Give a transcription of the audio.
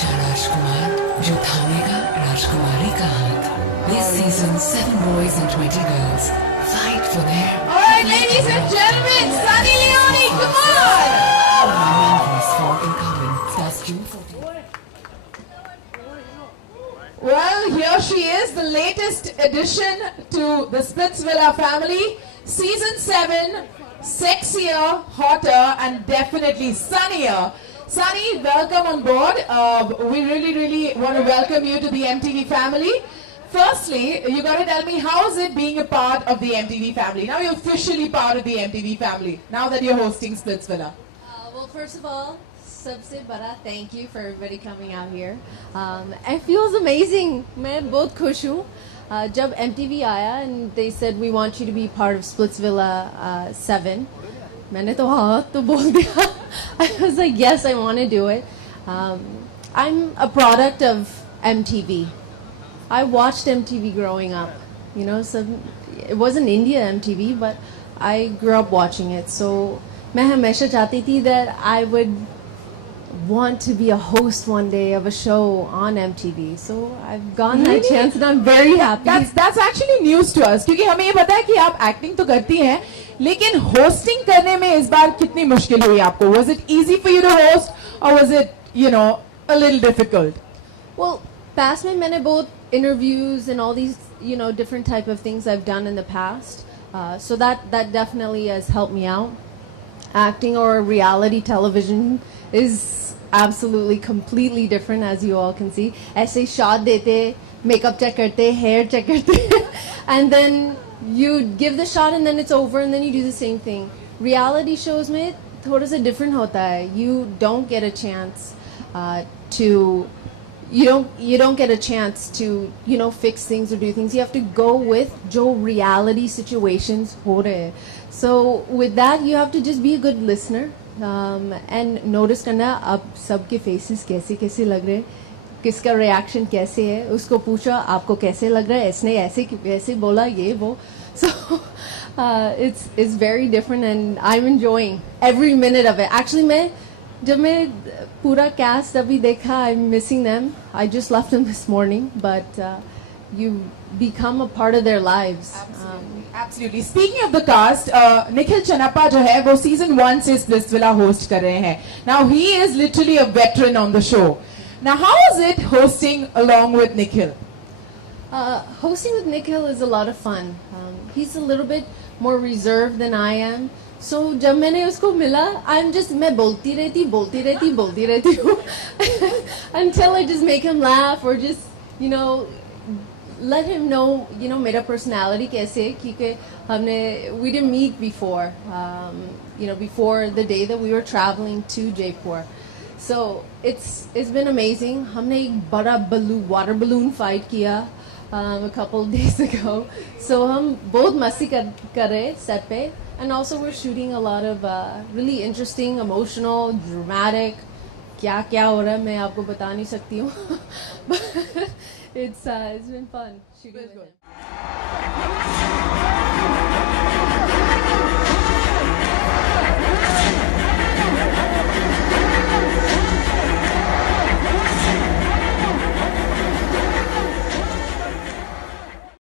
सच्चा राजकुमार जो थामेगा राजकुमारी का हाथ. This season, 7 boys and 20 girls fight for their. All right, ladies and gentlemen, Sunny Leone, come on! Memories for in common. Starts June 14th. Well, here she is, the latest addition to the Splitsvilla family. Season 7, sexier, hotter, and definitely sunnier. Sunny, welcome on board. We really want to welcome you to the MTV family. Firstly, you got to tell me, how is it being a part of the MTV family? Now you're officially part of the MTV family, now that you're hosting Splitsvilla. Well, first of all, सबसे बड़ा thank you for everybody coming out here. It feels amazing. मैं बहुत खुश हूँ. जब MTV आया and they said we want you to be part of Splitsvilla 7. मैंने तो हाँ तो बोल दिया. I was like, yes, I want to do it. I'm a product of MTV. I watched MTV growing up. You know, so it wasn't India MTV, but I grew up watching it. So मैं हमेशा चाहती थी that I would want to be a host one day of a show on MTV. So I've gotten that chance and I'm very happy. That's actually news to us. क्योंकि हमें ये पता है कि आप acting तो करती हैं, लेकिन hosting करने में इस बार कितनी मुश्किल हुई आपको? Was it easy for you to host, or was it, you know, a little difficult? Well, past में मैंने both interviews and all these, you know, different type of things I've done in the past. So that definitely has helped me out. Acting or reality television is absolutely completely different, as you all can see. ऐसे shot देते, makeup check करते, hair check करते, and then you give the shot and then it's over and then you do the same thing. Reality shows में थोड़ा सा different होता है. You don't get a chance you don't get a chance to, you know, fix things or do things. You have to go with जो reality situations हो रहे हैं. So with that, you have to just be a good listener. And notice करना अब सबके faces कैसे कैसे लग रहे हैं, किसका reaction कैसे है, उसको पूछा आपको कैसे लग रहा है, इसने ऐसे बोला ये वो. So it's very different and I'm enjoying every minute of it. Actually जब मैं पूरा cast अभी देखा, I'm missing them. I just left them this morning, but you become a part of their lives. Absolutely. Speaking of the cast, Nikhil Chanappa जो है वो season 1 से Splitsvilla host कर रहे हैं. Now he is literally a veteran on the show. Now how is it hosting along with Nikhil? Hosting with Nikhil is a lot of fun. He's a little bit more reserved than I am. So जब मैंने उसको मिला, मैं बोलती रहती हूँ until I just make him laugh or just, you know, let him know, you know, मेरा personality कैसे है, क्योंकि we didn't meet before, you know, before the day that we were traveling to Jaipur. So it's been amazing. हमने एक बड़ा water balloon fight किया a couple of days ago. So हम बहुत मस्ती कर रहे set पे. And also we're shooting a lot of really interesting, emotional, dramatic. क्या हो रहा है मैं आपको बता नहीं सकती हूँ. But it's been fun shooting with him.